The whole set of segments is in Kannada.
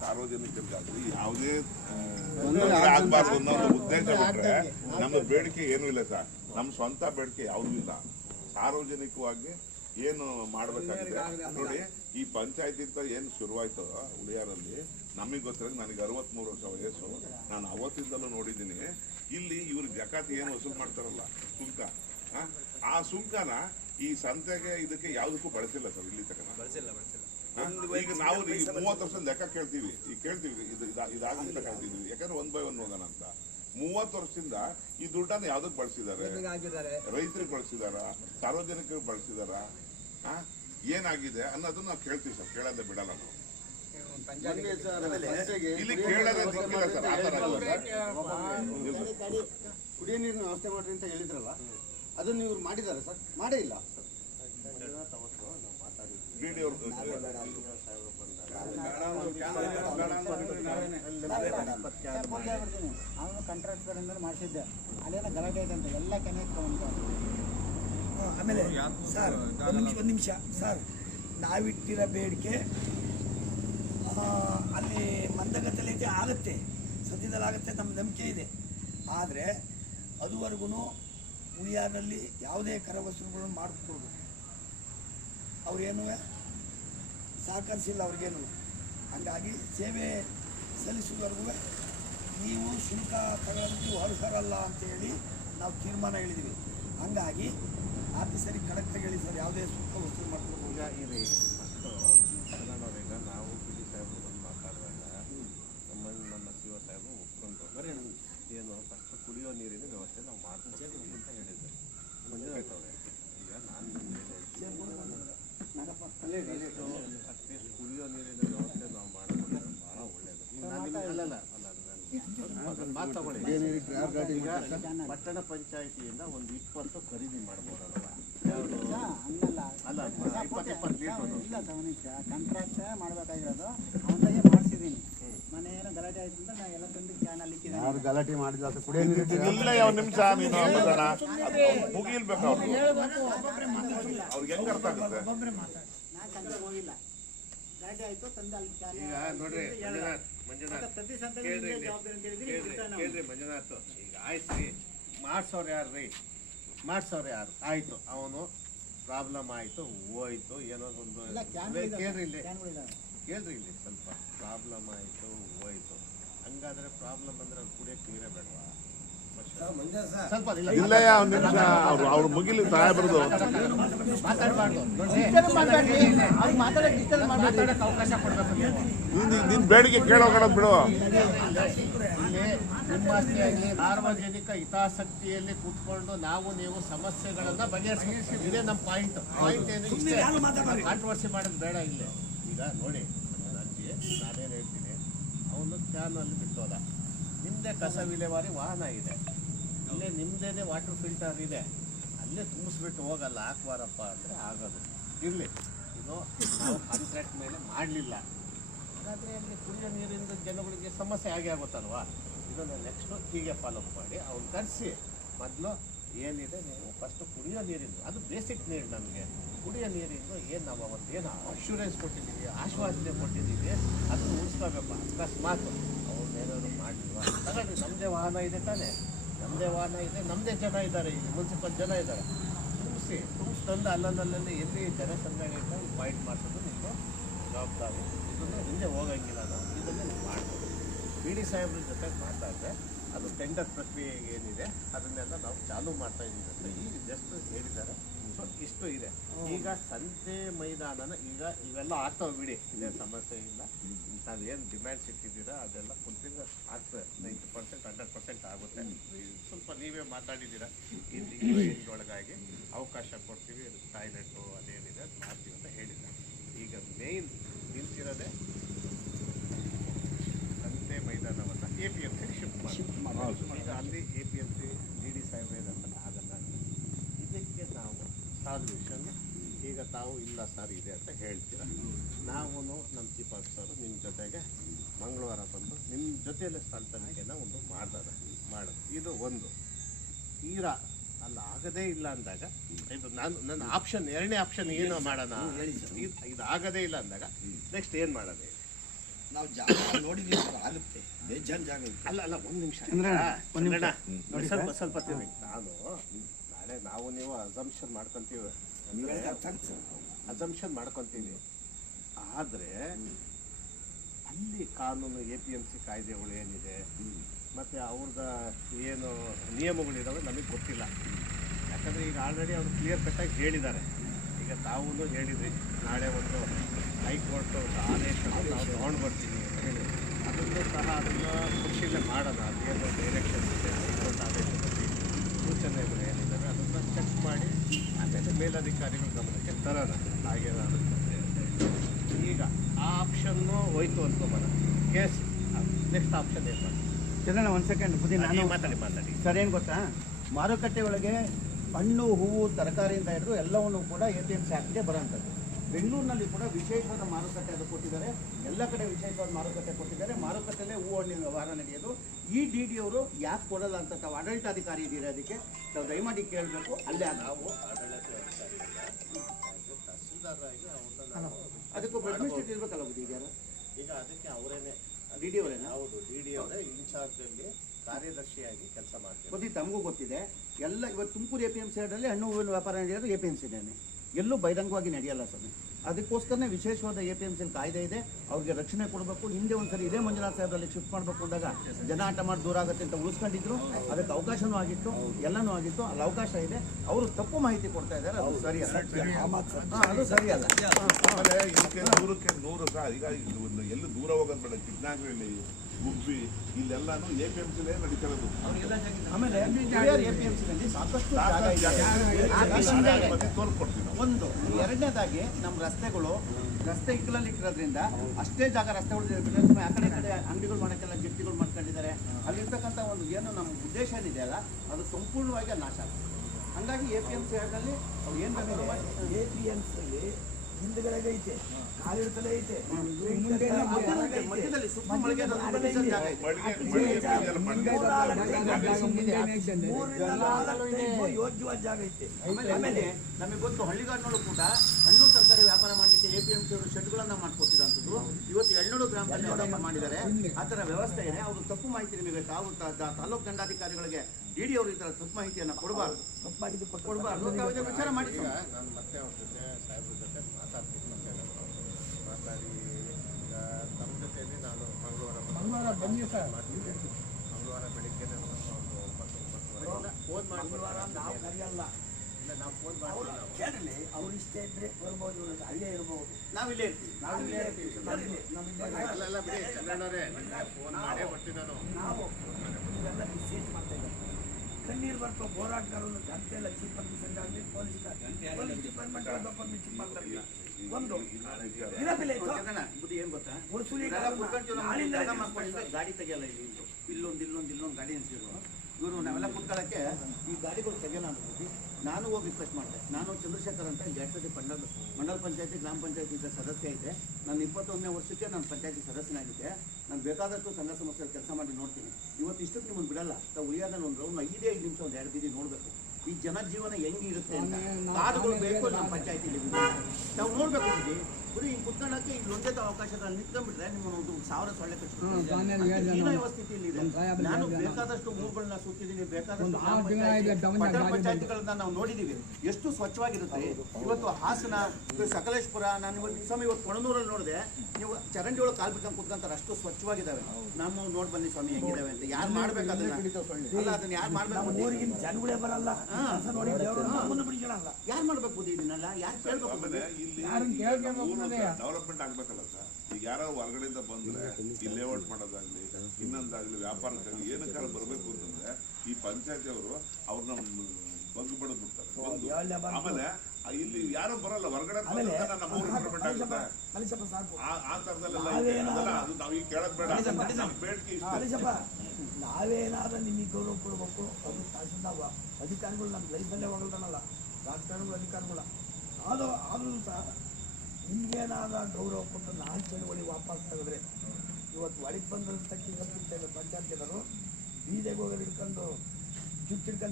ಸಾರ್ವಜನಿಕರಿಗಾಗ್ಲಿ ಯಾವುದೇ ಆಗ್ಬಾರ್ದು ಅನ್ನೋ ಒಂದು ಉದ್ದೇಶ ಬಿಟ್ರೆ ನಮ್ಮ ಬೇಡಿಕೆ ಏನೂ ಇಲ್ಲ ಸರ್. ನಮ್ಮ ಸ್ವಂತ ಬೇಡಿಕೆ ಯಾವುದೂ ಇಲ್ಲ. ಸಾರ್ವಜನಿಕವಾಗಿ ಏನು ಮಾಡ್ಬೇಕಾಗಿದೆ? ನೋಡಿ ಈ ಪಂಚಾಯತಿಂದ ಏನು ಶುರುವಾಯ್ತು ಉಳಿಯಾರಲ್ಲಿ ನಮಗೆ ಗೊತ್ತಿರೋದು ನನಗೆ ಅರವತ್ಮೂರು ವರ್ಷ ವಯಸ್ಸು. ನಾನು ಅವತ್ತಿಂದಲೂ ನೋಡಿದ್ದೀನಿ. ಇಲ್ಲಿ ಇವ್ರ ಜಕಾತಿ ಏನು ವಸೂಲು ಮಾಡ್ತಾರಲ್ಲ ಸುಂಕ ಆ? ಆ ಸುಂಕನ ಈ ಸಂತೆಗೆ ಇದಕ್ಕೆ ಯಾವುದಕ್ಕೂ ಬಳಸಿಲ್ಲ ಸರ್ ಇಲ್ಲಿ ತನಕ? ಈಗ ನಾವು ಈ ಮೂವತ್ತು ವರ್ಷದ ಲೆಕ್ಕ ಕೇಳ್ತೀವಿ. ಈಗ ಕೇಳ್ತೀವಿ ಇದು ಇದಾ- ಇದಾಗುತ್ತೆ ಕೇಳ್ತಿದ್ವಿ ಯಾಕಂದ್ರೆ ಒನ್ ಬೈ ಒನ್ ಹೋಗೋಣ ಅಂತ. ಮೂವತ್ತು ವರ್ಷದಿಂದ ಈ ದುಡ್ಡನ್ನು ಯಾವ್ದಕ್ಕೆ ಬಳಸಿದ್ದಾರೆ? ರೈತರಿಗೆ ಬಳಸಿದಾರ? ಸಾರ್ವಜನಿಕರಿಗೆ ಬಳಸಿದಾರ? ಆ? ಏನಾಗಿದೆ ಅನ್ನೋದನ್ನ ನಾವು ಕೇಳ್ತೀವಿ ಸರ್. ಕೇಳೋದೇ ಬಿಡಲ್ಲ ನಾವು. ಇಲ್ಲಿ ಕೇಳೋದೇ ದಿಕ್ಕಿಲ್ಲ ಸರ್. ಆತರ ಕುಡಿಯೋ ನೀರಿನ ವ್ಯವಸ್ಥೆ ಮಾಡ್ರಿ ಅಂತ ಹೇಳಿದ್ರಲ್ಲ ಅದನ್ನ ಇವ್ರು ಮಾಡಿದ್ದಾರೆ ಸರ್. ಮಾಡೇ ಇಲ್ಲ. ಅವನು ಕಾಂಟ್ರಾಕ್ಟರ್ ಮಾಡಿಸಿದ್ದೆ ಅಲ್ಲೇನ ಗಲಾಟೆ ಇದೆ ಅಂತ ಎಲ್ಲ ಕೆನೆ ಆಮೇಲೆ ಸರ್ ಒಂದು ನಿಮಿಷ ಒಂದು ನಿಮಿಷ ಸರ್ ನಾವಿಟ್ಟಿರೋ ಬೇಡಿಕೆ ಅಲ್ಲಿ ಮಂದಗತಲೇ ಇದೆ ಆಗುತ್ತೆ ಸದ್ಯದಲ್ಲಿ ಆಗುತ್ತೆ ನಮ್ಮ ನಂಬಿಕೆ ಇದೆ ಆದರೆ ಅದುವರೆಗೂ ಉಳಿಯಾದಲ್ಲಿ ಯಾವುದೇ ಕರವಸ್ತುಗಳನ್ನು ಮಾಡಿಕೊಡ್ಬೇಕು ಅವ್ರೇನು ಸಹಕರಿಸಿಲ್ಲ ಅವ್ರಿಗೇನು ಹಂಗಾಗಿ ಸೇವೆ ಸಲ್ಲಿಸುವವರೆಗೂ ನೀವು ಶುಲ್ಕ ತಗೊಳ್ಳೋದಕ್ಕೆ ಅರ್ಹರಲ್ಲ ಅಂತೇಳಿ ನಾವು ತೀರ್ಮಾನ ಹೇಳಿದ್ವಿ. ಹಂಗಾಗಿ ಆಫೀಸರಿಗೆ ಸರಿ ಕರೆಕ್ಟಾಗಿ ಹೇಳಿ ಸರ್ ಯಾವುದೇ ಶುಲ್ಕ ವಸ್ತು ಮಾಡ್ಕೊಂಡು ಈಗ ಇದೆ ಫಸ್ಟು ಈಗ ನಾವು ಪಿ ಡಿ ಸಾಹೇಬ್ರು ಬಂದು ಮಾತಾಡಿದಾಗ ನಮ್ಮಲ್ಲಿ ನಮ್ಮ ಸಿ ಒ ಸಾಹೇಬರು ಒಪ್ಕೊಂಡು ಏನು ಫಸ್ಟ್ ಕುಡಿಯೋ ನೀರಿನ ವ್ಯವಸ್ಥೆ ನಾವು ಮಾಡ್ತೀವಿ ಅಂತ ಹೇಳಿದ್ದೆ ಮುಂಜಾನೆ ಈಗ ನಾನು ಕುಡಿಯೋ ನೀರಿನ ವ್ಯವಸ್ಥೆ ನಾವು ಭಾಳ ಒಳ್ಳೆಯದು ಅಲ್ಲಲ್ಲ ಅಲ್ಲ ನಾನು ಮಾತು ತಗೊಳ್ಳಿ ಈಗ ಪಟ್ಟಣ ಪಂಚಾಯಿತಿಯಿಂದ ಒಂದು ಇಪ್ಪತ್ತು ಖರೀದಿ ಮಾಡಬಹುದು ಅಲ್ಲ ಇಪ್ಪತ್ತು ಇಪ್ಪತ್ತು ಲೀಟ್ರು ಇಲ್ಲ ಸವನಿಕ ಕಾಂಟ್ರಾಕ್ಟ್ ಮಾಡಬೇಕಾಗಿರೋದು ಅವನಿಗೆ ಮಾಡಿಸಿದ್ದೀನಿ ಮನೆ ಏನೋ ಗಲಾಟೆ ಆಯ್ತು ಅಂತ ನಾ ಎಲ್ಲ ತಂದು ಕ್ಯಾನಲ್ಲಿ ಇಕ್ಕಿದ್ದೀನಿ ಯಾರು ಗಲಾಟೆ ಮಾಡಿಲ್ಲ ಅಂತ ಕುಡಿಯೋ ನೀರು ಇಲ್ಲ ಯಾವ ನಿಮಿಷ ನೀನು ಅಂಬುದಣ್ಣ ಮುಗಿಲ್ಬೇಕು ಅವ್ರು ಅವ್ರಿಗೆ ಹೆಂಗ್ ಅರ್ಥ ಆಗುತ್ತೆ ನಾನು ಸಂತೆಗೆ ಹೋಗಿಲ್ಲ ಆಯ್ತು ತಂದು ಅಲ್ಲಿ ಈಗ ನೋಡ್ರಿ ಮಂಜುನಾಥ್ ಮಂಜುನಾಥ್. ಪ್ರತಿ ಸಂತೆಗೆ ಕೇಳ್ರಿ ಇಲ್ಲಿ. ಜವಾಬ್ದಾರಿ ಅಂತ ಹೇಳಿದ್ರೆ ಕೇಳ್ರಿ ಮಂಜುನಾಥ್. ಈಗ ಆಯ್ತು ರೀ ಮಾಡ್ಸೋರು ಯಾರು ರೀ? ಮಾಡ್ಸೋರು ಯಾರು? ಆಯ್ತು ಅವನು ಪ್ರಾಬ್ಲಮ್ ಆಯ್ತು ಹೋಯ್ತು ಏನೋ ಒಂದು ಇಲ್ಲ ಕೇಳ್ರಿ ಇಲ್ಲಿ. ಕೇಳ್ರಿ ಇಲ್ಲಿ ಸ್ವಲ್ಪ. ಪ್ರಾಬ್ಲಮ್ ಆಯ್ತು ಹೋಯ್ತು. ಹಂಗಾದ್ರೆ ಪ್ರಾಬ್ಲಮ್ ಅಂದ್ರೆ ಅದು ಕುಡಿಯಕ್ಕೆ ನೀರೇ ಬೇಡವಾ? ಸ್ವಲ್ಪ ಇಲ್ಲ ಇಲ್ಲ ಯಾವ ನಿಮಿಷ. ಅವ್ರು ಅವ್ರು ಮುಗಿಲಿ ನಿನ್ ಬೇಡಿಕೆ ಕೇಳೋಗಣದ್ ಬಿಡು ಸಾರ್ವಜನಿಕ ಹಿತಾಸಕ್ತಿಯಲ್ಲಿ ಕೂತ್ಕೊಂಡು ನಾವು ನೀವು ಸಮಸ್ಯೆಗಳನ್ನ ಬಗೆಹರಿಸಿ ಇದೇ ನಮ್ಮ ಪಾಯಿಂಟ್ ಪಾಯಿಂಟ್ ಏನು ಕಾಂಟ್ರವರ್ಸಿ ಮಾಡೋದು ಬೇಡ. ಇಲ್ಲೇ ಈಗ ನೋಡಿ ನನ್ನ ಹೇಳ್ತೀನಿ, ಅವನು ಕ್ಯಾನಲ್ಲಿ ಬಿಟ್ಟೋದ ನಿಮ್ಮದೇ ಕಸ ವಿಲೇವಾರಿ ವಾಹನ ಇದೆ. ಇಲ್ಲೇ ನಿಮ್ಮದೇನೆ ವಾಟರ್ ಫಿಲ್ಟರ್ ಇದೆ. ಅಲ್ಲೇ ತುಂಬಿಸ್ಬಿಟ್ಟು ಹೋಗಲ್ಲ, ಹಾಕ್ಬಾರಪ್ಪ ಅಂದರೆ ಆಗೋದು. ಇರಲಿ. ಇದು ನಾವು ಕಾಂಟ್ರಾಕ್ಟ್ ಮೇಲೆ ಮಾಡಲಿಲ್ಲ. ಹಾಗಾದರೆ ಅಲ್ಲಿ ಕುಡಿಯೋ ನೀರಿಂದ ಜನಗಳಿಗೆ ಸಮಸ್ಯೆ ಆಗೇ ಆಗುತ್ತಲ್ವಾ? ಇದನ್ನು ನೆಕ್ಸ್ಟು ಹೀಗೆ ಫಾಲೋಅಪ್ ಮಾಡಿ, ಅವ್ನು ಕರೆಸಿ. ಮೊದಲು ಏನಿದೆ ನೀವು ಫಸ್ಟು ಕುಡಿಯೋ ನೀರಿಂದು, ಅದು ಬೇಸಿಕ್ ನೀರು ನಮಗೆ. ಕುಡಿಯೋ ನೀರಿಂದ ಏನು ನಾವು ಅವತ್ತು ಏನು ಅಶ್ಯೂರೆನ್ಸ್ ಕೊಟ್ಟಿದ್ದೀವಿ, ಆಶ್ವಾಸನೆ ಕೊಟ್ಟಿದ್ದೀವಿ, ಅದನ್ನು ಉಳಿಸ್ಕೋಬೇಕು ಅಕಸ್ಮಾತ್ ಅವ್ರು ಏನಾದ್ರು ಮಾಡಿಲ್ವಾ ಹಾಗಾದ್ರೆ ನಮ್ಮದೇ ವಾಹನ ಇದೆ ತಾನೇ. ನಮ್ಮದೇ ವಾಹನ ಇದೆ ನಮ್ಮದೇ ಜನ ಇದ್ದಾರೆ ಮುನ್ಸಿಪಲ್ ಜನ ಇದ್ದಾರೆ. ತುಂಬಿಸಿ ತುಂಬಿಸಿ ತಂದು ಅಲ್ಲಲ್ಲಲ್ಲಿ ಎಲ್ಲಿ ಜನಸಂದಣಿ ಪಾಯಿಂಟ್ ಮಾಡಿಸೋದು ನಿಮ್ಮ ಜವಾಬ್ದಾರಿ. ಇದನ್ನು ಹಿಂದೆ ಹೋಗಂಗಿಲ್ಲ ನಾವು. ಇದನ್ನು ನೀವು ಮಾಡ್ಬೋದು. ಬಿ ಡಿ ಸಾಹೇಬ್ರ ಜೊತೆ ಮಾತಾಡಿದ್ರೆ ಅದು ಟೆಂಡರ್ ಪ್ರಕ್ರಿಯೆ ಏನಿದೆ, ಅದನ್ನೆಲ್ಲ ನಾವು ಚಾಲೂ ಮಾಡ್ತಾ ಇದ್ದೀವಿ ಅಂತ ಈಗ ಜಸ್ಟ್ ಹೇಳಿದ್ದಾರೆ. ಸೊ ಇಷ್ಟು ಇದೆ. ಈಗ ಸಂತೆ ಮೈದಾನನ ಈಗ ಇವೆಲ್ಲ ಆಗ್ತಾವೆ ಬಿಡಿ. ಇದೇ ಸಮಸ್ಯೆ ಇಲ್ಲ ತಾವೇನು ಡಿಮ್ಯಾಂಡ್ಸ್ ಇಟ್ಟಿದ್ದೀರಾ? ಅದೆಲ್ಲ ಫುಲ್ಫಿಲ್ ಆಗ್ತದೆ. ನೈಂಟಿ ಪರ್ಸೆಂಟ್ ಹಂಡ್ರೆಡ್ ಪರ್ಸೆಂಟ್ ಆಗುತ್ತೆ. ಸ್ವಲ್ಪ ನೀವೇ ಮಾತಾಡಿದ್ದೀರಾ? ಇಲ್ಲಿ ಒಳಗಾಗಿ ಅವಕಾಶ ಕೊಡ್ತೀವಿ. ಟಾಯ್ಲೆಟು ಅದೇನಿದೆ ಅದು ಮಾಡ್ತೀವಿ ಅಂತ ಹೇಳಿದ್ದಾರೆ ಈಗ ಮೇನ್ ನಿಂತಿರೋದೇ ಸಂತೆ ಮೈದಾನವನ್ನು A P M C shift ಮಾಡಿ ಈಗ ಅಲ್ಲಿ A P M C D D ಸಾಹೇಬ್ರೆ ನಾವು ಸಾಲ್ಯೂಷನ್ ಈಗ ತಾವು ಇಲ್ಲ ಸರ್ ಇದೆ ಅಂತ ಹೇಳ್ತೀರ? ನಾವು ನಮ್ಮ ಚೀಫ್ ಆಫೀಸರು ನಿಮ್ಮ ಜೊತೆಗೆ ಮಂಗಳವಾರ ಬಂದು ನಿಮ್ಮ ಜೊತೆಯಲ್ಲೇ ಸ್ಥಳ ತನಿಖೆನ ಒಂದು ಮಾಡ್ದಾರ ಮಾಡೋದು. ಇದು ಒಂದು. ತೀರಾ ಅಲ್ಲ ಆಗದೇ ಇಲ್ಲ ಅಂದಾಗ ಇದು ನಾನು ನನ್ನ ಆಪ್ಷನ್ ಎರಡನೇ ಆಪ್ಷನ್ ಏನು ಮಾಡೋಣ? ಇದು ಇದು ಆಗದೇ ಇಲ್ಲ ಅಂದಾಗ ನೆಕ್ಸ್ಟ್ ಏನು ಮಾಡೋದು? ನಾವು ಜಾಗ ನೋಡಿದ್ವಿ ಆಗುತ್ತೆ. ಬೇಜಾನ್ ಜಾಗ ಇತ್ತು. ಅಲ್ಲ ಅಲ್ಲ ಒಂದು ನಿಮಿಷ. ನೋಡಿ ಸ್ವಲ್ಪ ಸ್ವಲ್ಪ ತಿಳಿ ನಾನು ನಾಳೆ ನಾವು ನೀವು ಅಸಂಪ್ಷನ್ ಮಾಡ್ಕೊಂತೀವಿ. ಅಸಂಪ್ಷನ್ ಮಾಡ್ಕೊಂತೀವಿ. ಆದರೆ ಅಲ್ಲಿ ಕಾನೂನು ಎ ಪಿ ಎಂ ಸಿ ಕಾಯ್ದೆಗಳು ಏನಿದೆ ಮತ್ತು ಅವ್ರದ ಏನು ನಿಯಮಗಳಿದಾವೆ ನಮಗೆ ಗೊತ್ತಿಲ್ಲ. ಯಾಕಂದರೆ ಈಗ ಆಲ್ರೆಡಿ ಅವರು ಕ್ಲಿಯರ್ ಕಟ್ಟಾಗಿ ಹೇಳಿದ್ದಾರೆ. ಈಗ ತಾವೂ ಹೇಳಿದ್ರಿ ನಾಳೆ ಒಂದು ಹೈಕೋರ್ಟ್ ಒಂದು ಆದೇಶ ನಾವು ತೊಗೊಂಡು ಬರ್ತೀವಿ ಅಂತ ಹೇಳಿ ಅದನ್ನು ಸಹ ಅದನ್ನು ಪರಿಶೀಲನೆ ಮಾಡೋಣ ಅದೇನು ಡೈರೆಕ್ಷನ್ ಇದೆ ಹೈಕೋರ್ಟ್ ಆದೇಶದಲ್ಲಿ ಸೂಚನೆಗಳು ಏನಿದೆ. ಚೆಕ್ ಮಾಡಿ ಆಮೇಲೆ ಮೇಲಧಿಕಾರಿಗಳ ಗಮನಕ್ಕೆ ತರೋಣ ತೊಂದ್ರೆ ಈಗ ಆ ಆಪ್ಷನ್ನು ಹೋಯ್ತು ಅನ್ಕೊಂಬಾರ ಕೇಸ್ ನೆಕ್ಸ್ಟ್ ಆಪ್ಷನ್ ಏನು ಮಾಡಿ ಚಂದ್ರಣ್ಣ ಒಂದು ಸೆಕೆಂಡ್ ಬುದ್ಧಿ ನಾನು ಮಾತಾಡಿ ಮಾತಾಡಿ. ಸರ್ ಏನು ಗೊತ್ತಾ? ಮಾರುಕಟ್ಟೆ ಒಳಗೆ ಹಣ್ಣು ಹೂವು ತರಕಾರಿಯಿಂದ ಹಿಡಿದು ಎಲ್ಲವನ್ನು ಕೂಡ ಎ ಟಿ ಎಂ ಬರೋಂಥದ್ದು. ಬೆಂಗಳೂರಿನಲ್ಲಿ ಕೂಡ ವಿಶೇಷವಾದ ಮಾರುಕಟ್ಟೆ ಅದು ಕೊಟ್ಟಿದ್ದಾರೆ. ಎಲ್ಲ ಕಡೆ ವಿಶೇಷವಾದ ಮಾರುಕಟ್ಟೆ ಕೊಟ್ಟಿದ್ದಾರೆ. ಮಾರುಕಟ್ಟೆಯಲ್ಲೇ ಹೂವು ಹಣ್ಣಿನ ವ್ಯವಹಾರ ನಡೆಯೋದು. ಈ ಡಿ ಡಿ ಅವರು ಯಾಕೆ ಕೊಡಲ್ಲ ಅಂತ ತಾವು ಆಡಳಿತಾಧಿಕಾರಿ ಇದ್ದೀರಿ ಅದಕ್ಕೆ? ತಾವು ದಯಮಾಡಿ ಕೇಳಬೇಕು. ಅಲ್ಲೇ ನಾವು ಅದಕ್ಕೂ ಅಡ್ಮಿನಿಸ್ಟ್ರೇಟ್ ಇರಬೇಕಲ್ಲ ಈಗ ಈಗ ಅದಕ್ಕೆ ಅವರೇನೆ ಡಿ ಡಿ ಅವರೇನೆ? ಹೌದು ಡಿ ಡಿ ಅವರೇ ಇನ್ಚಾರ್ಜಲ್ಲಿ ಕಾರ್ಯದರ್ಶಿಯಾಗಿ ಕೆಲಸ ಮಾಡ್ತಾರೆ ಗೊತ್ತಿ ತಮಗೂ ಗೊತ್ತಿದೆ. ಎಲ್ಲ ಇವತ್ತು Tumakuru A P M C ಹಣ್ಣು ಹೂವಿನ ವ್ಯಾಪಾರ ನಡೆಯೋದು ಎ ಪಿ ಎಂ ಸಿನೇ ಎಲ್ಲೂ ಬಹಿರಂಗವಾಗಿ ನಡೆಯಲ್ಲ ಸ್ವಾಮಿ. ಅದಕ್ಕೋಸ್ಕರನೇ ವಿಶೇಷವಾದ ಎ ಪಿ ಎಂ ಸಿ ಕಾಯ್ದೆ ಇದೆ. ಅವ್ರಿಗೆ ರಕ್ಷಣೆ ಕೊಡಬೇಕು. ಹಿಂದೆ ಒಂದ್ಸರಿ ಇದೇ ಮಂಜುನಾಥ್ ಸಾಹೇಬರಲ್ಲಿ ಶಿಫ್ಟ್ ಮಾಡಬೇಕು ಅಂದಾಗ ಜನ ಆಟ ಮಾಡಿ ದೂರ ಆಗುತ್ತೆ ಅಂತ ಉಳಿಸ್ಕೊಂಡಿದ್ರು. ಅದಕ್ಕೆ ಅವಕಾಶನೂ ಆಗಿತ್ತು ಎಲ್ಲನೂ ಆಗಿತ್ತು. ಅಲ್ಲಿ ಅವಕಾಶ ಇದೆ. ಅವರು ತಪ್ಪು ಮಾಹಿತಿ ಕೊಡ್ತಾ ಇದ್ದಾರೆ. ಅದು ಸರಿಯಲ್ಲ ಸರಿಯಲ್ಲ ನೂರಕ್ಕೆ ನೂರು ಸಹ ಈಗ ಎಲ್ಲೂ ಒಂದು ಎಲ್ಲಿ ದೂರ ಹೋಗೋದು ಬೇಡ. ಕಿಡ್ನಾಪಲ್ಲಿ ಗುಬ್ಬಿ ಇಲ್ಲೆಲ್ಲಾನು ಎ ಪಿ ಎಂ ಸಿಲೇ ನಡೀತಿರೋದು. ಆಮೇಲೆ ಎ ಪಿ ಎಂ ಸಿನಲ್ಲಿ ಸಾಕಷ್ಟು ಜಾಗ ಇದೆ. ತೋರ್ಕೊಡ್ತೀವಿ ನಾವು ಒಂದು ಎರಡನೇದಾಗಿ ನಮ್ಮ ರಸ್ತೆಗಳು ರಸ್ತೆ ಇಕ್ಕಲಲ್ಲಿ ಇಟ್ಟಿರೋದ್ರಿಂದ ಅಷ್ಟೇ ಜಾಗ ರಸ್ತೆಗಳು ಆ ಕಡೆ ಕಡೆ ಅಂಗಡಿಗಳು ಮಾಡೋಕ್ಕೆಲ್ಲ ಗಿಟ್ಟಿಗಳು ಮಾಡ್ಕೊಂಡಿದ್ದಾರೆ. ಅಲ್ಲಿರ್ತಕ್ಕಂಥ ಒಂದು ಏನು ನಮ್ಮ ಉದ್ದೇಶ ಏನಿದೆಯಲ್ಲ ಅದು ಸಂಪೂರ್ಣವಾಗಿ ನಾಶ ಆಗುತ್ತೆ. ಹಂಗಾಗಿ ಎ ಪಿ ಎಂ ಸಿ ಅಲ್ಲಿ ಅವ್ರು ಏನು ಬಂದಿದೆ ಎ ಪಿ ಎಂ ಸಿ ಹಿಂದ್ಗಡೆಗೆ ಐತೆ ಕಾಲಿಡ್ತಲೇ ಐತೆ. ಯೋಗ್ಯವಾದ ಜಾಗ ಐತೆ. ಆಮೇಲೆ ನಮಗೆ ಗೊತ್ತು ಹಳ್ಳಿಗಾಡ್ನೋಳು ಕೂಡ ಹಣ್ಣು ತರಕಾರಿ ವ್ಯಾಪಾರ ಮಾಡಲಿಕ್ಕೆ ಎ ಪಿ ಎಂ ಸಿ ಅವರು ಶೆಡ್ಗಳನ್ನ ಮಾಡ್ಕೊಟ್ಟಿರೋಂಥದ್ದು ಇವತ್ತು ಎಳ್ನೂರು ಗ್ರಾಮದಲ್ಲಿ ಅವರನ್ನ ಮಾಡಿದ್ದಾರೆ. ಆ ಥರ ವ್ಯವಸ್ಥೆ ಇದೆ. ಅವರು ತಪ್ಪು ಮಾಹಿತಿ ನಿಮಗೆ ತಾವು ತಾಲೂಕು ದಂಡಾಧಿಕಾರಿಗಳಿಗೆ ಡಿ ಡಿ ಅವರು ಈ ಥರ ತಪ್ಪು ಮಾಹಿತಿಯನ್ನು ಕೊಡಬಾರ್ದು. ತಪ್ಪು ಕೊಡಬಾರ್ದು. ವಿಚಾರ ಮಾಡಿ ನಾನು ಮತ್ತೆ ಅವ್ರ ಜೊತೆ ಸಾಹೇಬ್ರ. ಈಗ ತಮ್ಮ ಜೊತೆಯಲ್ಲಿ ನಾನು ಮಂಗಳವಾರ ಮಂಗಳವಾರ ಬನ್ನಿ ಸರ್. ಮಂಗಳವಾರ ಬೆಳಿಗ್ಗೆ ಒಂದು ಒಂಬತ್ತು ಒಂಬತ್ತುವರೆ. ಫೋನ್ ಮಾಡಿ ಕರೆಯಲ್ಲ ಇಲ್ಲ ನಾವು ಫೋನ್ ಮಾಡ್ತೀವಿ ನಾವು ಕೇಳಲಿ ಅವ್ರು ಇಷ್ಟೇ ಇದ್ರೆ ಬರ್ಬೋದು ಅಲ್ಲೇ ಇರ್ಬೋದು. ನಾವಿಲ್ಲೇ ಇರ್ತೀವಿ. ನಾವು ಇಲ್ಲೇ ಇರ್ತೀವಿ. ಕಣ್ಣೀರ್ ನಮ್ಮಿಂದ ಅಲ್ಲ ಅಲ್ಲ ಬಿಡಿ ಕನ್ನಡರೇ ಫೋನ್ ಮಾಡೇ ಬರ್ತೀನಿ ನಾನು. ನಾವು ಮಾಡ್ತಾ ಕಣ್ಣೀರು ಹೋರಾಟಗಾರರು ಜನತೆ ಎಲ್ಲ ಚೀಫ್ ಪರ್ಮಿಷನ್ ಆಗಲಿ ಪೊಲೀಸ್ ಪೊಲೀಸ್ ಡಿಪಾರ್ಟ್ಮೆಂಟ್ ಮಾಡ್ತಾರೆ ಒಂದು ಇರಬಿಲ್ಲ ಗಾಡಿ ತೆಗಿಯಲ್ಲ ಇಲ್ಲಿ ಇಲ್ಲೊಂದು ಇಲ್ಲೊಂದು ಇಲ್ಲೊಂದು ಗಾಡಿ ಅನ್ಸಿದ್ರು. ಇವರು ನಾವೆಲ್ಲ ಕುತ್ಕೊಳ್ಳೋಕ್ಕೆ ಈ ಗಾಡಿಗಳು ತೆಗೆಯೋಣ ಅಂತ ನಾನು ಹೋಗಿ ರಿಕ್ವೆಸ್ಟ್ ಮಾಡಿದೆ. ನಾನು ಚಂದ್ರಶೇಖರ್ ಅಂತ ಜಾಸ್ತಿ ಪಂಡಲ್ ಮಂಡಲ ಮಂಡಲ ಪಂಚಾಯತಿ ಗ್ರಾಮ ಪಂಚಾಯತಿ ಸದಸ್ಯ ಇದೆ ನಾನು ಇಪ್ಪತ್ತೊಂದನೇ ವರ್ಷಕ್ಕೆ ನಾನು ಪಂಚಾಯತಿ ಸದಸ್ಯನಾಗಿದ್ದೆ. ನಾನು ಬೇಕಾದಷ್ಟು ಸಂಘ ಸಮಸ್ಯೆ ಕೆಲಸ ಮಾಡಿ ನೋಡ್ತೀನಿ. ಇವತ್ತು ಇಷ್ಟಕ್ಕೆ ನಿಮ್ಮನ್ನು ಬಿಡಲ್ಲ. ತಾವು ಉಳಿಯೋದನ್ನ ಒಂದು ರೌಂಡ್ ಐದೇ ಐದು ನಿಮಿಷ ಒಂದು ಎರಡು ಬೀದಿ ನೋಡಬೇಕು. ಈ ಜನ ಜೀವನ ಹೆಂಗಿರುತ್ತೆ ಅಂತ. ಕಾಡುಗಳು ಬೇಕು ನಮ್ಮ ಪಂಚಾಯತಿಲಿ ನಾವು ನೋಡ್ಬೇಕು ಬರೀ ಹಿಂಗೆ ಕುತ್ಕೊಳ್ಳೋಕೆ ಈಗ ಒಂದೇ ಅವಕಾಶದಲ್ಲಿ ನಿಂತ್ಕೊಂಡ್ಬಿಟ್ರೆ ನಿಮ್ಮನ್ನು ಒಂದು ಸಾವಿರ ಸೊಳ್ಳೆ ಹೀನ ಸ್ಥಿತಿಯಲ್ಲಿ ಇದೆ ನಾನು ಬೇಕಾದಷ್ಟು ಊರುಗಳನ್ನ ಸುತ್ತಿದ್ದೀನಿ ಬೇಕಾದಷ್ಟು ಪಟ್ಟಣ ಪಂಚಾಯತ್ಗಳನ್ನ ನಾವು ನೋಡಿದೀವಿ. ಎಷ್ಟು ಸ್ವಚ್ಛವಾಗಿರುತ್ತೆ. ಇವತ್ತು ಹಾಸನ ಸಕಲೇಶ್ಪುರ ನಾನು ಇವತ್ತು ಸ್ವಾಮಿ ಇವತ್ತು ಕೊಣನೂರಲ್ಲಿ ನೋಡಿದೆ. ನೀವು ಚರಂಡಿ ಒಳಗೆ ಕಾಲ್ ಬಿಟ್ಕೊಂಡು ಕುತ್ಕೊಂತಾರೆ ಅಷ್ಟು ಸ್ವಚ್ಛವಾಗಿದ್ದಾವೆ. ನಮ್ಮ ನೋಡ್ ಬನ್ನಿ ಸ್ವಾಮಿ ಹೆಂಗಿದಾವೆ ಅಂತ. ಯಾರು ಮಾಡ್ಬೇಕಾದ್ರೆ ಅಲ್ಲ ಅದನ್ನ ಯಾರು ಮಾಡ್ಬೇಕು ಊರಿಗಿನ ಜನಗಳೇ ಬರಲ್ಲ. ಯಾರು ಮಾಡ್ಬೇಕು ಇದನ್ನೆಲ್ಲ? ಯಾರು ಕೇಳ್ಬೇಕು ಇಲ್ಲಿ ಡೆವಲಪ್ಮೆಂಟ್ ಆಗ್ಬೇಕಲ್ಲ ಸರ್. ಈಗ ಯಾರೋ ಹೊರಗಡೆಯಿಂದ ಬಂದ್ರೆ ಈ ಲೇಔಟ್ ಮಾಡೋದಾಗ್ಲಿ ಇನ್ನೊಂದಾಗ್ಲಿ ವ್ಯಾಪಾರಕ್ಕಾಗ್ಲಿ ಏನಕ್ಕಾದ್ರೂ ಬರಬೇಕು ಅಂತಂದ್ರೆ ಈ ಪಂಚಾಯತಿ ಅವರು ಅವ್ರನ್ನ ಬಗ್ಗು ಬಡದ್ ಬಿಡ್ತಾರೆ. ಆಮೇಲೆ ಇಲ್ಲಿ ಯಾರು ಬರಲ್ಲ ಹೊರಗಡೆ ನಮ್ಮ ಆಗುತ್ತೆ. ಆ ಆ ಥರದಲ್ಲೆಲ್ಲ ಇದೆ. ಅದೆಲ್ಲ ಅದು ನಾವು ಈಗ ಕೇಳಕ್ ಬೇಡ. ನಮ್ಮ ಬೇಡಿಕೆ ಇಷ್ಟ. ಕಲಿಸಪ್ಪ ನಾವೇನಾದ್ರೂ ನಿಮಗೆ ಗೌರವ ಕೊಡಬೇಕು. ಅದು ತಹಸೀಲ್ದಾರ್ ಅಧಿಕಾರಿಗಳು ನಮ್ಮ ಲೈಫಲ್ಲೇ ಹೋಗಲ್ದನಲ್ಲ ರಾಜಕಾರಣಿಗಳು ಅಧಿಕಾರಿಗಳ. ಆದ್ರೂ ಆದರೂ ಸಹ ನಿಮ್ಗೇನಾದ ಗೌರವ ಕೊಟ್ಟು ನಾನು ಚಳುವಳಿ ವಾಪಸ್ ತೆಗೆದ್ರೆ, ಇವತ್ತು ಒಳಗೆ ಬಂದಿರ್ತಕ್ಕಂಥ ಜನರು ಬೀದಿಗೆ ಹೋಗೋದು ಹಿಡ್ಕೊಂಡು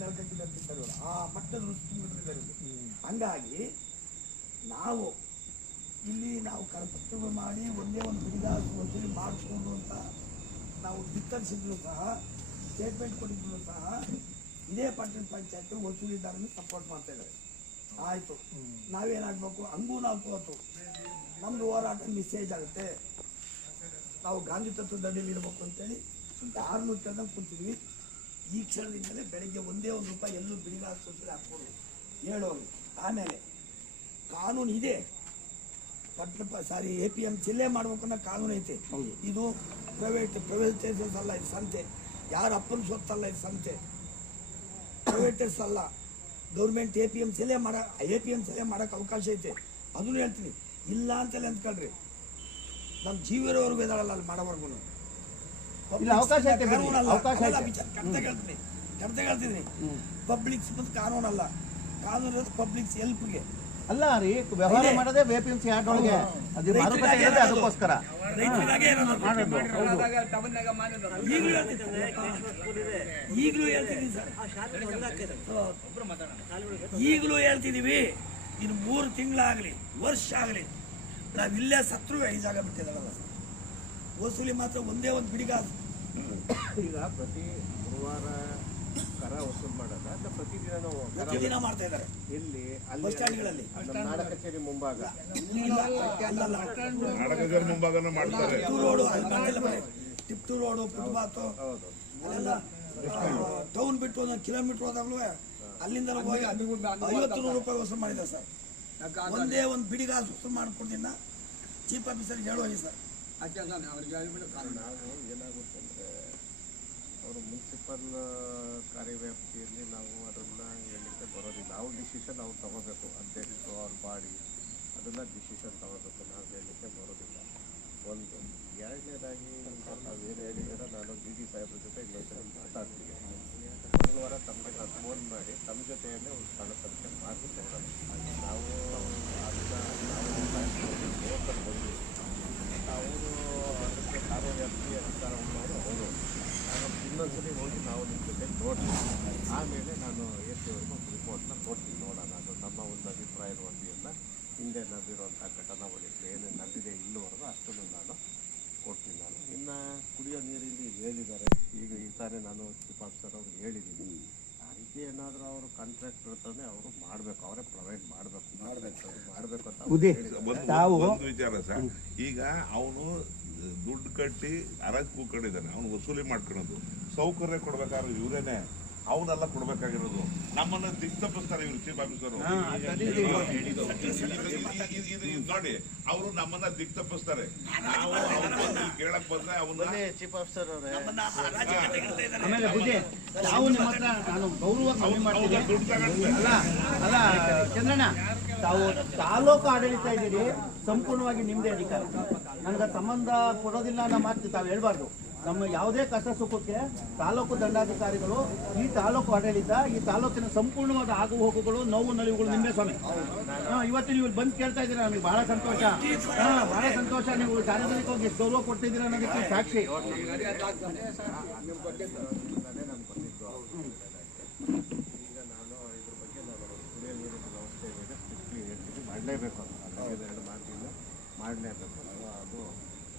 ಅಂತಿದ್ದಾರೆ ಇವ್ರು. ಆ ಮಟ್ಟದ ರುಚಿದ್ದಾರೆ ಹಂಗಾಗಿ ನಾವು ಇಲ್ಲಿ ನಾವು ಕರಪತ್ರಗಳು ಮಾಡಿ ಒಂದೇ ಒಂದು ಬಿಡಿದಾಸ ವಸೂಲಿ ಮಾಡಿಸ್ಕೊಂಡು ಅಂತ ನಾವು ಬಿತ್ತರಿಸಿದ್ರು ಸಹ ಸ್ಟೇಟ್ಮೆಂಟ್ ಕೊಟ್ಟಿದ್ರು ಸಹ, ಇದೇ ಪಟ್ಟಣ ಪಂಚಾಯತ್ ವಸೂಲಿದಾರನ್ನು ಸಪೋರ್ಟ್ ಮಾಡ್ತಾ ಇದ್ದಾರೆ. ಆಯಿತು. ನಾವೇನಾಗಬೇಕು? ಹಂಗೂ ನಾವು ತೋತು ನಮ್ದು ಹೋರಾಟ ಮಿಸ್ಸೇಜ್ ಆಗುತ್ತೆ. ನಾವು ಗಾಂಧಿ ತತ್ವದಡಿಯಲ್ಲಿ ಇರಬೇಕು ಅಂತೇಳಿ ಅಂತೇಳಿ ಆರ್ನೂರು ಕೇಳ್ದಂಗೆ ಕೂತಿದ್ವಿ. ಈ ಕ್ಷಣದಿಂದಲೇ ಬೆಳಗ್ಗೆ ಒಂದೇ ಒಂದು ರೂಪಾಯಿ ಎಲ್ಲೂ ಬಿಡಿಗಾಸು ವಸೂಲಿ ಹಾಕ್ಬೋದು. ಹೇಳೋರು. ಆಮೇಲೆ ಕಾನೂನು ಇದೆ. ಪಟ್ಟಣ ಸಾರಿ ಎ ಪಿ ಎಂ ಜಿಲ್ಲೆ ಮಾಡ್ಬೇಕು ಅನ್ನೋ ಕಾನೂನು ಐತೆ. ಇದು ಪ್ರೈವೇಟ್ ಪ್ರೈವೇಟ್ ಅಲ್ಲ ಇದು ಸಂತೆ. ಯಾರ ಅಪ್ಪನ ಸೊತ್ತಲ್ಲ ಇದು ಸಂತೆ. ಪ್ರೈವೇಟ್ ಅಲ್ಲ. ಗೌರ್ಮೆಂಟ್ ಎ ಪಿ ಎಂ ಜಿಲ್ಲೆ ಮಾಡೋ ಎ ಪಿ ಎಂ ಜಿಲ್ಲೆ ಮಾಡೋಕೆ ಅವಕಾಶ ಐತೆ. ಅದನ್ನು ಹೇಳ್ತೀನಿ. ಇಲ್ಲ ಅಂತಲೇ ಅಂದ್ಕೊಳ್ರಿ. ನಮ್ಮ ಜೀವಿರೋವರೆಗೂ ಇದಾಳಲ್ಲ ಅಲ್ಲಿ ಮಾಡೋವರೆಗೂ ಅವಕಾಶ ಹೇಳ್ತೀನಿ. ಪಬ್ಲಿಕ್ಸ್ ಮತ್ತು ಕಾನೂನಲ್ಲ. ಕಾನೂನು ಪಬ್ಲಿಕ್ಸ್ ಹೆಲ್ಪ್ಗೆ ಅಲ್ಲ ರೀ ವ್ಯವಹಾರ ಮಾಡೋದೇ ಬಿ ಪಿ ಎಂ ಸಿ ಒಳಗೆ. ಅದು ಮಾರುಕಟ್ಟೆ ಇರೋದೇ ಅದಕ್ಕೋಸ್ಕರ. ಈಗಲೂ ಹೇಳ್ತೀನಿ ಈಗಲೂ ಹೇಳ್ತಿದ್ದೀವಿ. ಹೇಳ್ತಿದೀವಿ ಇನ್ನು ಮೂರು ತಿಂಗಳಾಗ್ಲಿ ವರ್ಷ ಆಗಲಿ ನಾವು ಇಲ್ಲೇ ಸತ್ರು ಈ ಜಾಗ ಬಿಟ್ಟಿದ್ದಾರಲ್ಲ ವಸೂಲಿ ಮಾತ್ರ ಒಂದೇ ಒಂದು ಬಿಡಿಗಾಸು. ಈಗ ಪ್ರತಿ ಗುರುವಾರ ಕರ ವಸೂಲ್ ಮಾಡೋದ? ಅಥವಾ ಪ್ರತಿದಿನ ನಾವು ಕರ ಪ್ರತಿದಿನ ಮಾಡ್ತಾ ಇದ್ದಾರೆ. ಎಲ್ಲಿ ಅಲ್ಲಿ ಬಸ್ ಸ್ಟ್ಯಾಂಡ್ಗಳಲ್ಲಿ. ನಮ್ಮ ನಾಡ ಕಚೇರಿ ಮುಂಭಾಗ? ಮುಂಭಾಗನ ಮಾಡ್ತಾರೆ. ರೋಡು ಫುಟ್ಪಾತು ಅಲ್ಲೆಲ್ಲ ಟೌನ್ ಬಿಟ್ಟು ಒಂದೊಂದು ಕಿಲೋಮೀಟರ್ ಹೋದಾಗ್ಲೂ ಅಲ್ಲಿಂದ ಹೋಗಿ ಐವತ್ತು ನೂರು ರೂಪಾಯಿ ವಸೂಲು ಮಾಡಿದ್ದಾರೆ ಸರ್. ಒಂದೇ ಒಂದು ಬಿಡಿಗಾಸು ವಸೂಲು ಮಾಡ್ಕೊಡ್ದಿನ ಚೀಫ್ ಆಫೀಸರ್ ಹೇಳೋಗಿ ಸರ್. ಏನಾಗುತ್ತೆ ಅಂದರೆ ಅವರು ಮುನ್ಸಿಪಲ್ ಕಾರ್ಯವ್ಯಾಪ್ತಿಯಲ್ಲಿ ನಾವು ಅದನ್ನು ಹೇಳಲಿಕ್ಕೆ ಬರೋದಿಲ್ಲ. ಅವ್ರ ಡಿಸಿಷನ್ ಅವ್ರು ತಗೋಬೇಕು. ಅಧ್ಯಕ್ಷರು, ಅವ್ರ ಬಾಡಿ ಅದನ್ನು ಡಿಸಿಷನ್ ತಗೋಬೇಕು. ನಾವು ಹೇಳಲಿಕ್ಕೆ ಬರೋದಿಲ್ಲ. ಒಂದು, ಎರಡನೇದಾಗಿ ನಾವು ಏನು ಹೇಳಿದ್ದೀರೋ ನಾನು ಡಿ ಡಿ ಸಾಹೇಬ್ರ ಜೊತೆ ಇನ್ನೊಂದು ಮಾತಾಡ್ತೀನಿ. ಮಂಗಳವಾರ ತಮಗೆ ನಾನು ಫೋನ್ ಮಾಡಿ ತಮ್ಮ ಜೊತೆಯಲ್ಲೇ ಒಂದು ಸ್ಥಳ ತನಿಖೆ ಹೋಗೋಣ ನಾವು ಅದನ್ನು, ನಾವು ಅವರು ಅದಕ್ಕೆ ಕಾರ್ಯವ್ಯಾಪ್ತಿ ಇನ್ನೊಂದ್ಸಲಿ ಹೋಗಿ ನಾವು ನಿಮ್ಮ ಜೊತೆ ನೋಡ್ತೀವಿ. ಆಮೇಲೆ ನಾನು ಎಷ್ಟುವರೆಗೂ ಒಂದು ರಿಪೋರ್ಟ್ನ ಕೊಡ್ತೀನಿ ನೋಡೋಣ. ಅದು ನಮ್ಮ ಒಂದು ಅಭಿಪ್ರಾಯದ ವರದಿಯನ್ನು ಹಿಂದೆ ನಡೆದಿರುವಂಥ ಘಟನಾವಳಿಗಳು ಏನೇ ನಡೆದಿದೆ ಇಲ್ಲವರೆಗೂ ಅಷ್ಟನ್ನು ನಾನು ಕೊಡ್ತೀನಿ ನಾನು. ಇನ್ನು ಕುಡಿಯೋ ನೀರಲ್ಲಿ ಹೇಳಿದ್ದಾರೆ. ಈಗ ಈ ಸಾರಿ ನಾನು ಚೀಫ್ ಆಫೀಸರ್ ಅವ್ರಿಗೆ ಹೇಳಿದ್ದೀನಿ. ಆ ರೀತಿ ಏನಾದರೂ ಅವರು ಕಾಂಟ್ರಾಕ್ಟ್ ಇರ್ತಾನೆ ಅವರು ಮಾಡಬೇಕು. ಅವರೇ ಪ್ರೊವೈಡ್ ಮಾಡಬೇಕು. ಮಾಡಬೇಕು. ಮಾಡಬೇಕು ಅಂತ ಅವ್ರು ಹೇಳಿದ್ದಾರೆ. ಒಂದು ಒಂದು ವಿಚಾರ ಸರ್. ಈಗ ಅವನು ದುಡ್ಡು ಕಟ್ಟಿ ಅರಾಜ್ ಕೂಕೊಂಡಿದ್ದಾನೆ ಅವನು ವಸೂಲಿ ಮಾಡ್ಕೊಳೋದು ಸೌಕರ್ಯ ಕೊಡ್ಬೇಕಾದ್ರೆ ಇವರೇನೆ ಅವನ್ನೆಲ್ಲ ಕೊಡ್ಬೇಕಾಗಿರೋದು. ನಮ್ಮನ್ನ ದಿಕ್ ತಪ್ಪಿಸ್ತಾರೆ ಇವ್ರು ಚೀಫ್ ಆಫೀಸರ್. ನೋಡಿ ಅವರು ನಮ್ಮನ್ನ ದಿಕ್ ತಪ್ಪಿಸ್ತಾರೆ ನಾವು ಕೇಳಕ್ ಬಂದ್ರೆ ಅವನ್ನ ಚೀಫ್ ಆಫೀಸರ್ ಅವರೇ. ಆಮೇಲೆ ಬುದ್ಧಿ ನಾವು ನಿಮ್ಮ ಹತ್ರ ನಾನು ಗೌರವ ಕಮ್ಮಿ ಮಾಡ್ತೀನಿ. ಅಲ್ಲ ಅಲ್ಲ ಚಂದ್ರಣ್ಣ ತಾವು ತಾಲೂಕು ಆಡಳಿತ ಇದ್ದೀರಿ ಸಂಪೂರ್ಣವಾಗಿ ನಿಮ್ದೇ ಅಧಿಕಾರ. ನನಗೆ ಸಂಬಂಧ ಕೊಡೋದಿಲ್ಲ ಅನ್ನೋ ಮಾತು ತಾವು ಹೇಳ್ಬಾರ್ದು. ನಮ್ಮ ಯಾವುದೇ ಕಷ್ಟ ಸುಖಕ್ಕೆ ತಾಲೂಕು ದಂಡಾಧಿಕಾರಿಗಳು ಈ ತಾಲೂಕು ಆಡಳಿತ ಈ ತಾಲೂಕಿನ ಸಂಪೂರ್ಣವಾದ ಆಗು ಹೋಗುಗಳು ನೋವು ನಲಿವುಗಳು ನಿಮ್ಮೆ ಸ್ವಾಮಿ. ಹಾ, ಇವತ್ತು ನೀವು ಇಲ್ಲಿ ಬಂದು ಕೇಳ್ತಾ ಇದ್ದೀರಾ ನಮಗೆ ಬಹಳ ಸಂತೋಷ. ಹಾ ಬಹಳ ಸಂತೋಷ ನೀವು ಸಾರ್ವಜನಿಕವಾಗಿ ಎಷ್ಟು ಗೌರವ ಕೊಡ್ತಿದ್ದೀರಾ ಅನ್ನೋದಕ್ಕೆ ಸಾಕ್ಷಿ. ಈಗ ನಾನು ಇದ್ರ ಬಗ್ಗೆ ನಾನು ಕುಡಿಯೋ ನೀರಿನ ವ್ಯವಸ್ಥೆ ಇದೆ ಸ್ಟ್ರಿಕ್ಟ್ಲಿ ಹೇಳ್ತೀನಿ ಮಾಡಲೇಬೇಕು. ಮಾಡಲೇಬೇಕು ಅದು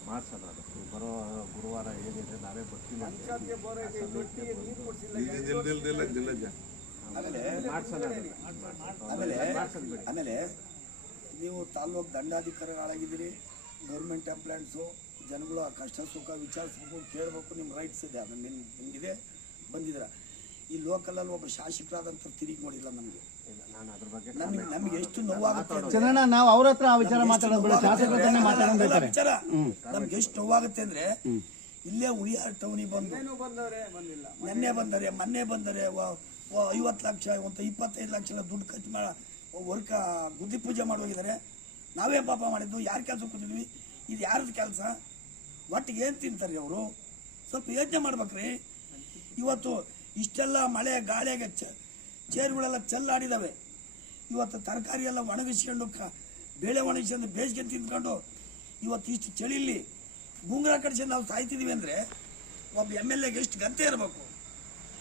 ಮಾಡ್ಸೋಣ ಅದು. ಬರೋ ಗುರುವಾರ ಏನಿದೆ ನಾವೇ ಬರ್ತೀವಿ ಅಂತ ಇಲ್ಲ ಇಲ್ಲ ಇಲ್ಲ ಇಲ್ಲ ಇಲ್ಲ ಮಾಡ್ಸೋಣ ಆಮೇಲೆ ಆಮೇಲೆ ನೀವು ತಾಲ್ಲೂಕು ದಂಡಾಧಿಕಾರಿಗಳಾಗಿದ್ದೀರಿ ಗೌರ್ಮೆಂಟ್ ಎಂಪ್ಲಾಯ್ಸು ಜನಗಳು ಆ ಕಷ್ಟ ಸುಖ ವಿಚಾರಿಸ್ಬೇಕು ಕೇಳಬೇಕು ನಿಮ್ಮ ರೈಟ್ಸ್ ಇದೆ ಅದನ್ನ ನಿಮ್ಮ ನಿಮಗಿದೆ ಬಂದಿದ್ದೀರ. ಈ ಲೋಕಲಲ್ಲಿ ಒಬ್ಬ ಶಾಸಕರಾದಂಥ ತಿರುಗಿ ನೋಡಿಲ್ಲ ನಮಗೆ. ಇಲ್ಲ, ನಾನು ಅದ್ರ ಬಗ್ಗೆ ನಮಗೆ ಎಷ್ಟು ನೋವಾಗುತ್ತೆ ಅಂದ್ರೆ- ಚಂದ್ರಣ್ಣ ನಾವು ಅವ್ರ ಹತ್ರ ಆ ವಿಚಾರ ಮಾತಾಡೋದು ಬೇಡ. ಶಾಸಕರ ಜೊತೆ ಮಾತಾಡೋದು ಬೇಕಾರೆ. ವಿಚಾರ ನಮ್ಗೆ ಎಷ್ಟು ನೋವಾಗುತ್ತೆ ಅಂದ್ರೆ ಇಲ್ಲೇ ಉಳಿಯಾರ್ ಟೌನಿಗೆ ಬಂದು ನಿನ್ನೆ ಬಂದರೆ ಮೊನ್ನೆ ಬಂದರೆ ಐವತ್ ಲಕ್ಷ ಒಂದು ಇಪ್ಪತ್ತೈದು ಲಕ್ಷ ದುಡ್ಡು ಖರ್ಚು ಮಾಡ ವರ್ಕ ಗುದ್ದಿ ಪೂಜೆ ಮಾಡೋಗಿದ್ದಾರೆ ನಾವೇ ಪಾಪ ಮಾಡಿದ್ದು ಯಾರ ಕೆಲಸ ಕೂತಿದ್ವಿ? ಇದು ಯಾರದು ಕೆಲಸ? ಒಟ್ಟಿಗೆ ಏನು ತಿಂತಾರೆ ಅವರು? ಸ್ವಲ್ಪ ಯೋಚನೆ ಮಾಡ್ಬೇಕ್ರಿ. ಇವತ್ತು ಇಷ್ಟೆಲ್ಲ ಮಳೆ ಗಾಳಿಯಾಗ ಚೇರುಗಳೆಲ್ಲ ಚೆಲ್ಲಾಡಿದ್ದಾವೆ ಇವತ್ತು ತರಕಾರಿ ಎಲ್ಲ ಒಣಗಿಸ್ಕೊಂಡು ಕ ಬೇಳೆ ಒಣಗಿಸ್ಕೊಂಡು ಬೇಸಿಗೆ ತಿಂದ್ಕೊಂಡು ಇವತ್ತು ಇಷ್ಟು ಚಳಿಲಿ ಗುಂಗ್ರ ಕಡಿಸಿ ನಾವು ಸಾಯ್ತಿದೀವಿ ಅಂದರೆ ಒಬ್ಬ ಎಂ ಎಲ್ ಎಗೆ ಎಷ್ಟು ಗಂತೆ ಇರಬೇಕು.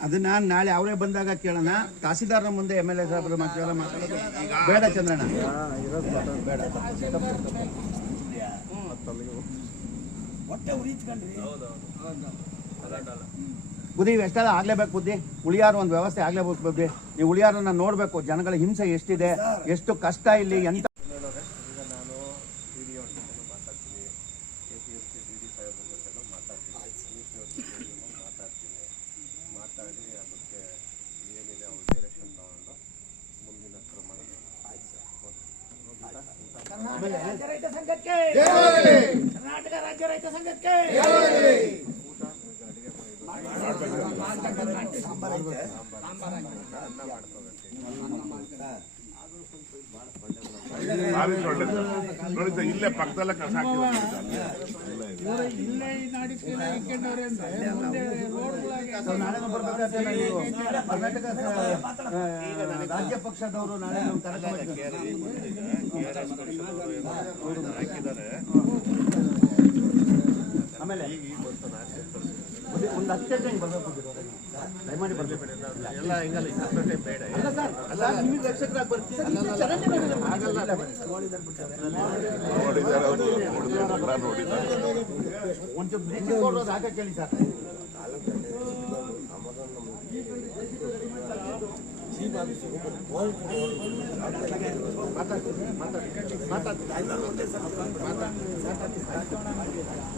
ಅದನ್ನ ನಾಳೆ ಅವರೇ ಬಂದಾಗ ಕೇಳೋಣ. ತಹಸೀಲ್ದಾರ್ನ ಮುಂದೆ ಎಂ ಎಲ್ ಎ ಸಾಹೇಬ್ರ ಮಾತಾಡೋದು ಮಾತಾಡೋದು. ಬೇಡ ಚಂದ್ರಣ್ಣ. ಹೊಟ್ಟೆ ಉರಿತ್ಕೊಂಡ್ರಿ ಬುದ್ಧಿ ಎಷ್ಟೆಲ್ಲ ಆಗ್ಲೇಬೇಕು ಬುದ್ಧಿ? ಉಳಿಯಾರು ಒಂದು ವ್ಯವಸ್ಥೆ ಆಗ್ಲೇಬೇಕು ಬುದ್ಧಿ. ನೀವು ಉಳಿಯಾರನ್ನ ನೋಡ್ಬೇಕು ಜನಗಳ ಹಿಂಸೆ ಎಷ್ಟಿದೆ ಎಷ್ಟು ಕಷ್ಟ ಇಲ್ಲಿ ಎಂತ ಈಗ ನಾನು ಡಿ ಡಿ ಅವ್ರ ಜೊತೆನೂ ಮಾತಾಡ್ತೀನಿ K P S C D D ಸಾಹೇಬ್ರ ಜೊತೆನೂ ಮಾತಾಡ್ತೀನಿ ಸಿ ಪಿ ಅವ್ರ ಜೊತೆನೂ ಮಾತಾಡ್ತೀನಿ ಮಾತಾಡಿ ಅದಕ್ಕೆ ಏನಿದೆ ಅವ್ರ ಡೈರೆಕ್ಷನ್ ತಗೊಂಡು ಮುಂದಿನ ಕ್ರಮ ಕರ್ನಾಟಕ ರಾಜ್ಯ ರೈತ ಸಂಘಕ್ಕೆ ಕರ್ನಾಟಕ ರಾಜ್ಯ ರೈತ ಸಂಘಕ್ಕೆ ಸಾಂಬಾರ್ ಐತೆ ಭಾರಿ ಒಳ್ಳೇದು ನೋಡಿ ಸರ್ ಇಲ್ಲೇ ಪಕ್ಕದಲ್ಲೇ ಕಸ ಹಾಕಿದ್ದಾರೆ ಇಲ್ಲೇ ಇದೆ. ನಾಳೆ ನೀವು ಕರ್ನಾಟಕ ಆ, ರಾಜ್ಯ ಪಕ್ಷದವರು ನಾಳೆ ನಮ್ಮ ಕಾರ್ಯಕ್ರಮ ಆಮೇಲೆ ಒಂದು ಒಂದು ಹತ್ತು ಹಿಂಗೆ ಬರ್ಬೇಕು ದಯಮಾಡಿ ಬರ್ಬೇಕು. ಎಲ್ಲ ಹಿಂಗಲ್ಲ ಇನ್ನೊಂದು ಟೈಮ್ ಬೇಡ ಸರ್ ಅಲ್ಲ ನಿಮಗೆ ರಕ್ಷಕರಾಗಿ ಬರ್ತೀವಿ. ಆಗಲ್ಲ ನೋಡಿದ್ದಾರೆ ನೋಡಿದ್ದಾರೆ ಬ್ಲೀಚಿಂಗ್ ಪೌಡರ್ ಹಾಕಕ್ಕೆ ಹೇಳಿ ಸರ್.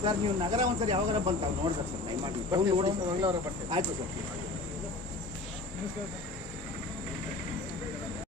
ಸರ್ ನೀವು ನಗರ ಒಂದ್ಸರಿ ಯಾವಾಗ ಬಂತಾವ್ ನೋಡ್ತಾರೆ ಸರ್ ನೋಡಿ ಮಂಗಳವಾರ ಆಯ್ತು ಸರ್.